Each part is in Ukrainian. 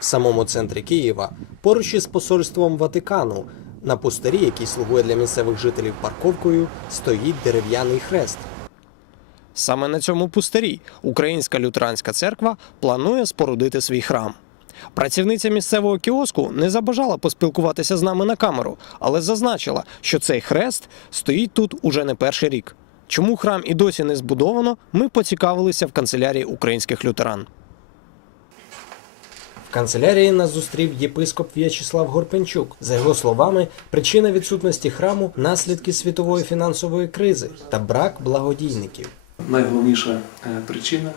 В самому центрі Києва, поруч із посольством Ватикану, на пустирі, який слугує для місцевих жителів парковкою, стоїть дерев'яний хрест. Саме на цьому пустирі Українська лютеранська церква планує спорудити свій храм. Працівниця місцевого кіоску не забажала поспілкуватися з нами на камеру, але зазначила, що цей хрест стоїть тут уже не перший рік. Чому храм і досі не збудовано, ми поцікавилися в канцелярії українських лютеран. В канцелярії нас зустрів єпископ В'ячеслав Горпенчук. За його словами, причина відсутності храму наслідки світової фінансової кризи та брак благодійників. Найголовніша е, причина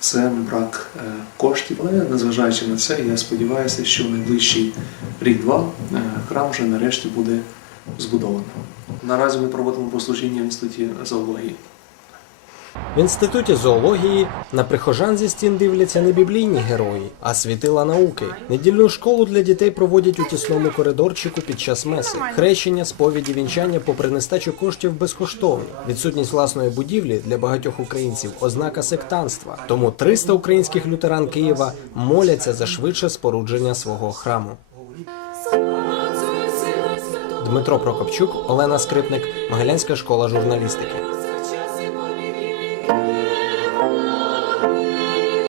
це брак е, коштів. Але незважаючи на це, я сподіваюся, що в найближчий рік-два е, храм вже нарешті буде збудований. Наразі ми проводимо послужіння в інституті зоології. В інституті зоології на прихожан зі стін дивляться не біблійні герої, а світила науки. Недільну школу для дітей проводять у тісному коридорчику під час меси. Хрещення, сповіді, вінчання попри нестачу коштів безкоштовні. Відсутність власної будівлі для багатьох українців ознака сектанства. Тому 300 українських лютеран Києва моляться за швидше спорудження свого храму. Дмитро Прокопчук, Олена Скрипник, Могилянська школа журналістики. you.